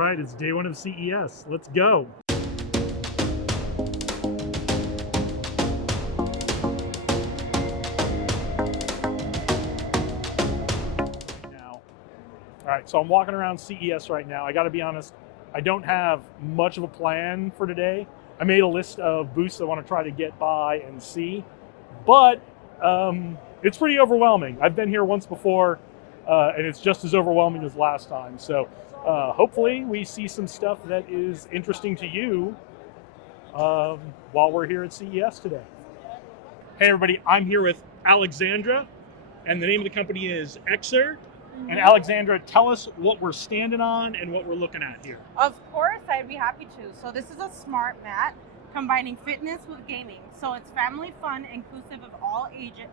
right, it's day one of CES. Let's go. All right, so I'm walking around CES right now. I got to be honest, I don't have much of a plan for today. I made a list of booths I want to try to get by and see, but it's pretty overwhelming. I've been here once before, and it's just as overwhelming as last time. So hopefully we see some stuff that is interesting to you while we're here at CES today. Hey everybody, I'm here with Alexandra, and the name of the company is Xer. And Alexandra, tell us what we're standing on and what we're looking at here. Of course, I'd be happy to. So this is a smart mat combining fitness with gaming. So it's family fun, inclusive of all ages.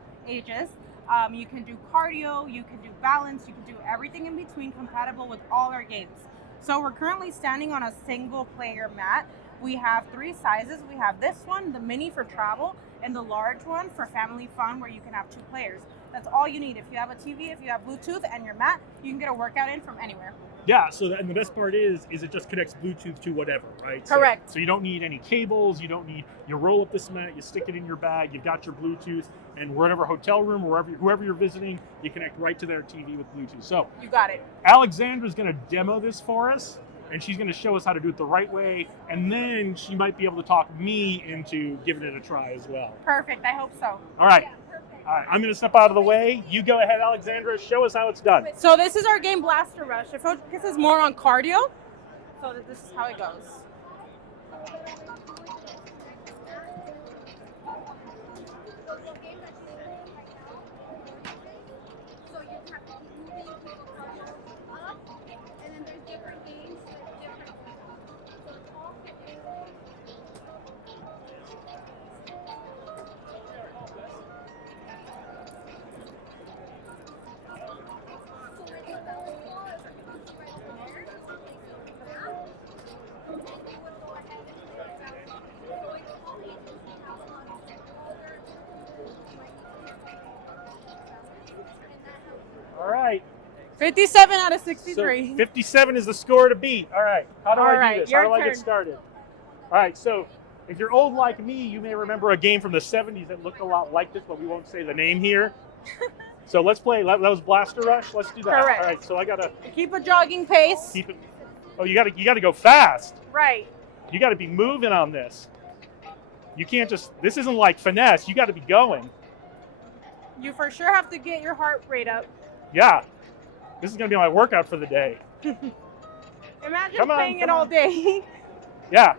You can do cardio, you can do balance, you can do everything in between, compatible with all our games. So we're currently standing on a single player mat. We have 3 sizes. We have this one, the mini for travel, and the large one for family fun where you can have 2 players. That's all you need. If you have a TV, if you have Bluetooth and your mat, you can get a workout in from anywhere. Yeah, so and the best part is it just connects Bluetooth to whatever, right? Correct. So you don't need any cables, you don't need, you roll up this mat, you stick it in your bag, you've got your Bluetooth, and whatever hotel room or whoever you're visiting, you connect right to their TV with Bluetooth. So you got it. Alexandra's gonna demo this for us, and she's gonna show us how to do it the right way, and then she might be able to talk me into giving it a try as well. Perfect, I hope so. All right. All right, I'm going to step out of the way. You go ahead, Alexandra. Show us how it's done. So this is our game Blaster Rush. It focuses more on cardio. So this is how it goes. So you have to keep moving people up, and then there's different games with different so it's all All right. 57 out of 63. So 57 is the score to beat. All right. How do I do right, this? How your do I turn. get started? All right. So if you're old like me, you may remember a game from the 70s that looked a lot like this, but we won't say the name here. So let's play. That was Blaster Rush. Let's do that. Correct. All right. So I gotta Keep a jogging pace. keep it. Oh, you gotta go fast. Right. You gotta be moving on this. You can't just. This isn't like finesse. You got to be going. You for sure have to get your heart rate up. Yeah. This is gonna be my workout for the day. Imagine Come on, playing it come all on. day. Yeah.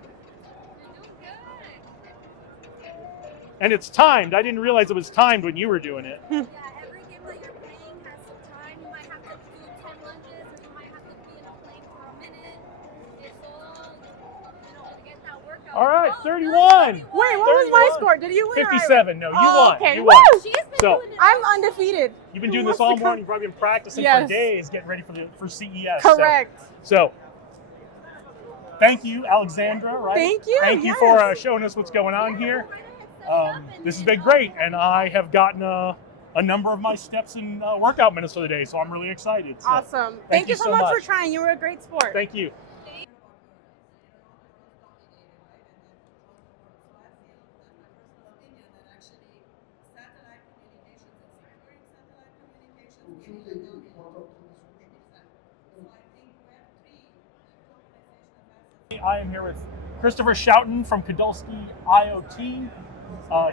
And it's timed. I didn't realize it was timed when you were doing it. Yeah, every game that you're playing has some time. You might have to do 10 lunges, or you might have to be in a plane for a minute. It's all, to get that workout. All right, Oh, 31. Wait, what was my 31. score? Did you win? or I 57. No, you Oh, won. okay. You Woo! won. She's been So- doing it. I'm undefeated. You've been doing Who this wants all to morning. You've probably been practicing for Yes. days, getting ready for CES. Correct. So thank you, Alexandra. Right? Thank you, Thank you yes. for showing us what's going on here. This has been great, and I have gotten a number of my steps and workout minutes for the day, so I'm really excited. So, Awesome. Thank you so much for trying. You were a great sport. Thank you. I am here with Christopher Schouten from Kadulski IoT.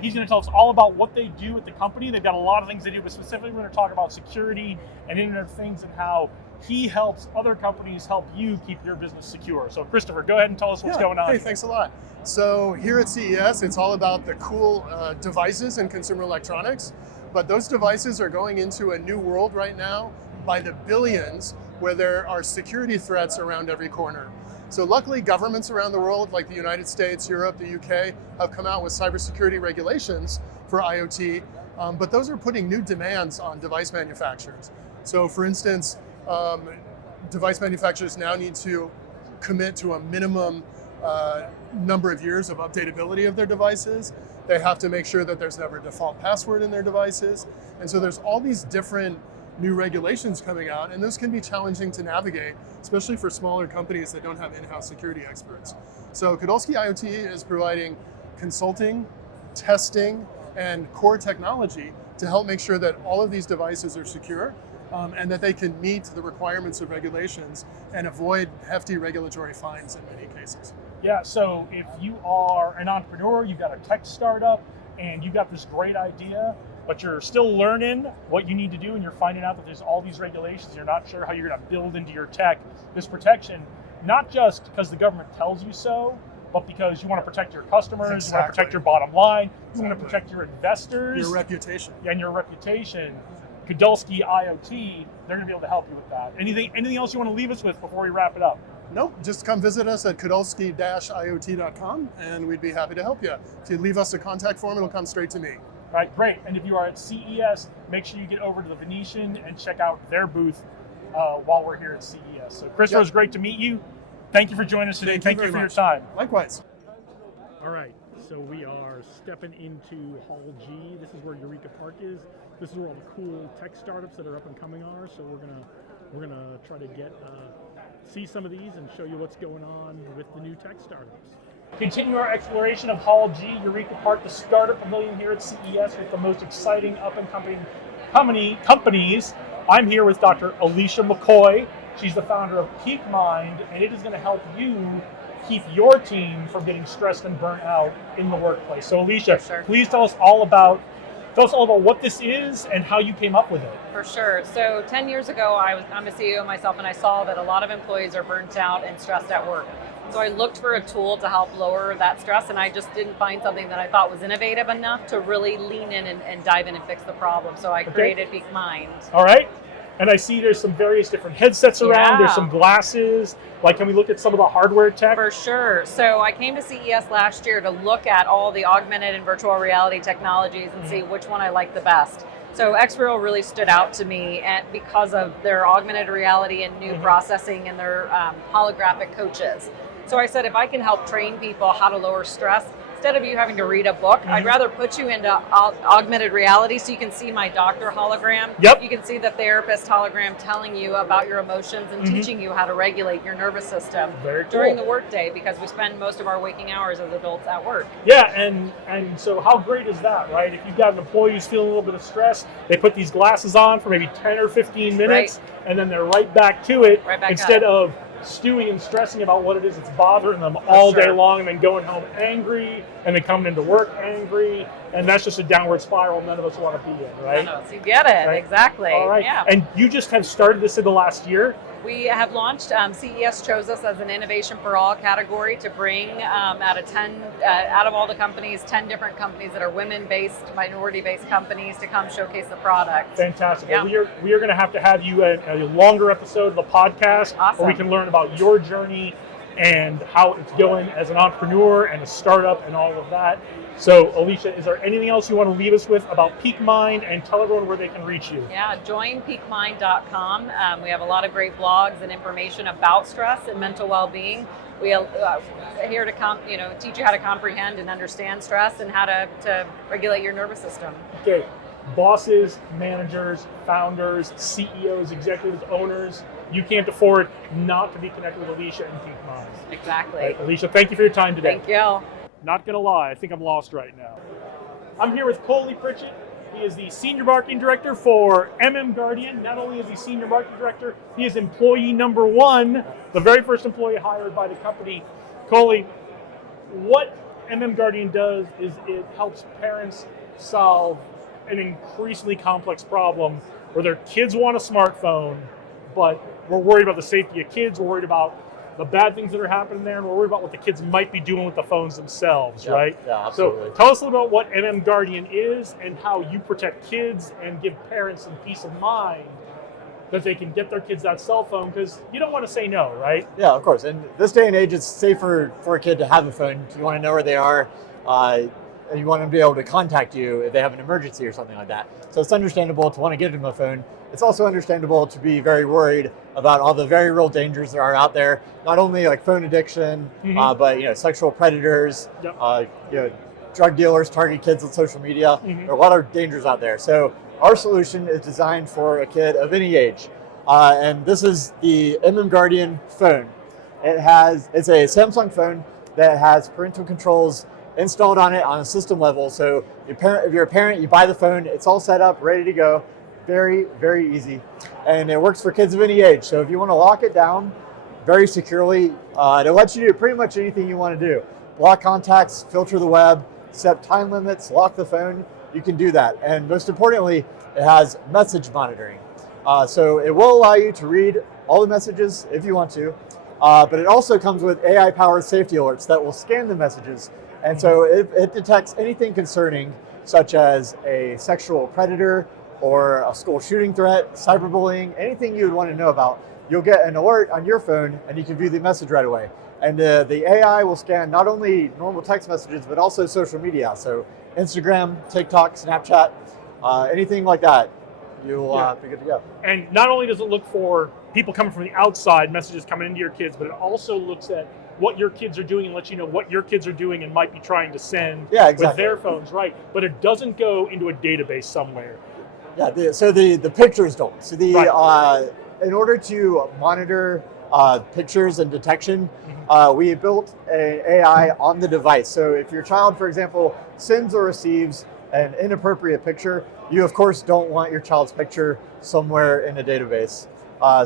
He's going to tell us all about what they do at the company. They've got a lot of things they do, but specifically we're going to talk about security and Internet of Things and how he helps other companies help you keep your business secure. So Christopher, go ahead and tell us what's going on. Hey, thanks a lot. So here at CES, it's all about the cool devices in consumer electronics, but those devices are going into a new world right now by the billions where there are security threats around every corner. So luckily, governments around the world, like the United States, Europe, the UK, have come out with cybersecurity regulations for IoT, but those are putting new demands on device manufacturers. So for instance, device manufacturers now need to commit to a minimum number of years of updatability of their devices. They have to make sure that there's never a default password in their devices. And so there's all these different new regulations coming out, and those can be challenging to navigate, especially for smaller companies that don't have in-house security experts. So Kodolsky IoT is providing consulting, testing, and core technology to help make sure that all of these devices are secure and that they can meet the requirements of regulations and avoid hefty regulatory fines in many cases. Yeah, so if you are an entrepreneur, you've got a tech startup, and you've got this great idea, but you're still learning what you need to do, and you're finding out that there's all these regulations, you're not sure how you're going to build into your tech this protection, not just because the government tells you so, but because you want to protect your customers, Exactly. you want to protect your bottom line, you want to Exactly. protect your investors. Your reputation. And your reputation. Kodolsky IoT, they're going to be able to help you with that. Anything else you want to leave us with before we wrap it up? Nope, just come visit us at kodolsky-iot.com and we'd be happy to help you. If you leave us a contact form, it'll come straight to me. All right, great. And if you are at CES, make sure you get over to the Venetian and check out their booth while we're here at CES. So Chris, it was great to meet you. Thank you for joining us today. Thank you for your time. Likewise. All right, so we are stepping into Hall G. This is where Eureka Park is. This is where all the cool tech startups that are up and coming are. So we're gonna try to see some of these and show you what's going on with the new tech startups. Continue our exploration of Hall G, Eureka Park, the startup pavilion here at CES with the most exciting up-and-coming companies. I'm here with Dr. Alicia McCoy. She's the founder of Peak Mind, and it is going to help you keep your team from getting stressed and burnt out in the workplace. So Alicia, please tell us all about what this is and how you came up with it. For sure. So 10 years ago, I'm a CEO myself, and I saw that a lot of employees are burnt out and stressed at work. So I looked for a tool to help lower that stress, and I just didn't find something that I thought was innovative enough to really lean in and dive in and fix the problem. So I created Peak Mind. All right. And I see there's some various different headsets around. Yeah. There's some glasses. Like, can we look at some of the hardware tech? For sure. So I came to CES last year to look at all the augmented and virtual reality technologies and see which one I liked the best. So XReal really stood out to me because of their augmented reality and new processing and their holographic coaches. So I said, if I can help train people how to lower stress, instead of you having to read a book, I'd rather put you into augmented reality so you can see my doctor hologram. Yep. You can see the therapist hologram telling you about your emotions and teaching you how to regulate your nervous system during the workday, because we spend most of our waking hours as adults at work. Yeah, and so how great is that, right? If you've got an employee who's feeling a little bit of stress, they put these glasses on for maybe 10 or 15 minutes, and then they're right back to it instead of stewing and stressing about what it is that's bothering them all day long, and then going home angry, and then coming into work angry, and that's just a downward spiral none of us want to be in, right? None of us. You get it, exactly. All right. Yeah. And you just have started this in the last year? We have launched, CES chose us as an Innovation for All category to bring out of all the companies, 10 different companies that are women-based, minority-based companies to come showcase the product. Fantastic. Yeah. Well, we are going to have you a longer episode of the podcast where we can learn about your journey and how it's going as an entrepreneur and a startup and all of that. So, Alicia, is there anything else you want to leave us with about Peak Mind, and tell everyone where they can reach you? Yeah, join peakmind.com. We have a lot of great blogs and information about stress and mental well-being. We are here to teach you how to comprehend and understand stress and how to regulate your nervous system. Okay, bosses, managers, founders, CEOs, executives, owners, you can't afford not to be connected with Alicia and Peak Mind. Exactly. Right, Alicia, thank you for your time today. Thank you. Not gonna lie, I think I'm lost right now. I'm here with Coley Pritchett. He is the Senior Marketing Director for Guardian. Not only is he Senior Marketing Director, he is employee number 1, the very first employee hired by the company. Coley, what Guardian does is it helps parents solve an increasingly complex problem where their kids want a smartphone, but we're worried about the safety of kids, we're worried about the bad things that are happening there, and we're worried about what the kids might be doing with the phones themselves, right? Yeah, absolutely. So tell us a little about what Guardian is and how you protect kids and give parents some peace of mind that they can get their kids that cell phone, because you don't want to say no, right? Yeah, of course. And this day and age, it's safer for a kid to have a phone. You want to know where they are, and you want them to be able to contact you if they have an emergency or something like that. So it's understandable to want to give them a phone. It's also understandable to be very worried about all the very real dangers that are out there, not only like phone addiction, but sexual predators, drug dealers target kids on social media. There are a lot of dangers out there. So our solution is designed for a kid of any age. And this is the Guardian phone. It's a Samsung phone that has parental controls installed on it on a system level. So if you're a parent, you buy the phone, it's all set up, ready to go. Very, very easy. And it works for kids of any age. So if you want to lock it down very securely, it lets you do pretty much anything you want to do. Block contacts, filter the web, set time limits, lock the phone, you can do that. And most importantly, it has message monitoring. So it will allow you to read all the messages if you want to, but it also comes with AI-powered safety alerts that will scan the messages. And so it detects anything concerning, such as a sexual predator or a school shooting threat, cyberbullying, anything you would want to know about. You'll get an alert on your phone and you can view the message right away. And the AI will scan not only normal text messages, but also social media. So Instagram, TikTok, Snapchat, anything like that, you'll be good to go. And not only does it look for people coming from the outside, messages coming into your kids, but it also looks at what your kids are doing and lets you know what your kids are doing and might be trying to send with their phones, right? But it doesn't go into a database somewhere. Yeah, so the pictures don't. So in order to monitor pictures and detection, we built an AI on the device. So if your child, for example, sends or receives an inappropriate picture, you of course don't want your child's picture somewhere in a database.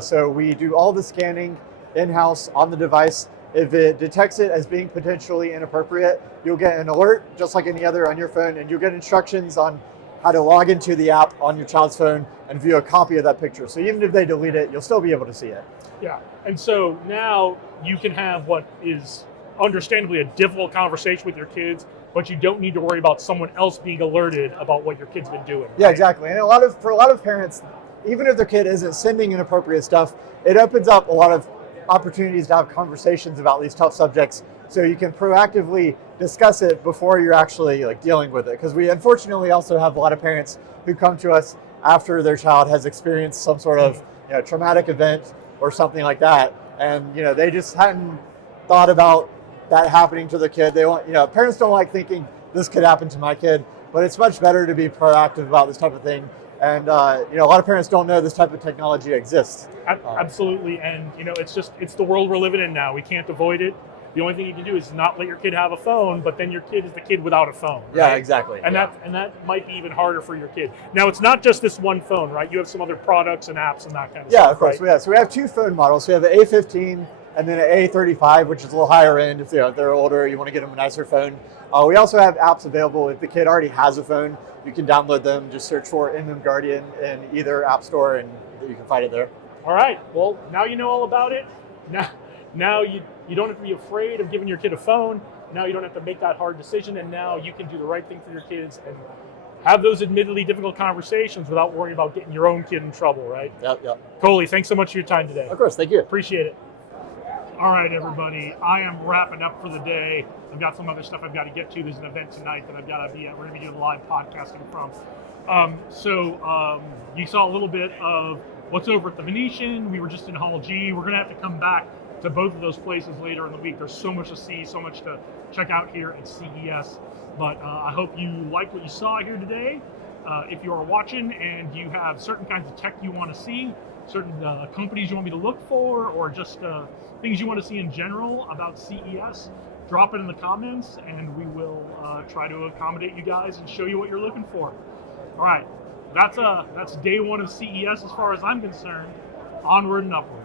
So we do all the scanning in-house on the device. If it detects it as being potentially inappropriate, you'll get an alert just like any other on your phone, and you'll get instructions on how to log into the app on your child's phone and view a copy of that picture. So even if they delete it, you'll still be able to see it. Yeah, and so now you can have what is understandably a difficult conversation with your kids, but you don't need to worry about someone else being alerted about what your kid's been doing. Right? Yeah, exactly. And for a lot of parents, even if their kid isn't sending inappropriate stuff, it opens up a lot of opportunities to have conversations about these tough subjects, so you can proactively discuss it before you're actually dealing with it. Because we unfortunately also have a lot of parents who come to us after their child has experienced some sort of traumatic event or something like that, and they just hadn't thought about that happening to their kid. They want parents don't like thinking this could happen to my kid, but it's much better to be proactive about this type of thing. And a lot of parents don't know this type of technology exists. Absolutely, and it's the world we're living in now. We can't avoid it. The only thing you can do is not let your kid have a phone, but then your kid is the kid without a phone. Right? Yeah, exactly. And that might be even harder for your kid. Now, it's not just this one phone, right? You have some other products and apps and that kind of stuff. Yeah, of course. Right? So we have two phone models. We have an A15 and then an A35, which is a little higher end. If they're older, you want to get them a nicer phone. We also have apps available. If the kid already has a phone, you can download them. Just search for Guardian in either app store, and you can find it there. All right. Well, now you know all about it. Now you don't have to be afraid of giving your kid a phone. Now you don't have to make that hard decision, and now you can do the right thing for your kids and have those admittedly difficult conversations without worrying about getting your own kid in trouble, right? Yep. Coley, thanks so much for your time today. Of course, thank you. Appreciate it. All right, everybody. I am wrapping up for the day. I've got some other stuff I've got to get to. There's an event tonight that I've got to be at. We're going to be doing live podcasting from. You saw a little bit of what's over at the Venetian. We were just in Hall G. We're going to have to come back to both of those places later in the week. There's so much to see, so much to check out here at CES. But I hope you liked what you saw here today. If you are watching and you have certain kinds of tech you want to see, certain companies you want me to look for, or just things you want to see in general about CES, drop it in the comments and we will try to accommodate you guys and show you what you're looking for. All right, that's day one of CES as far as I'm concerned. Onward and upward.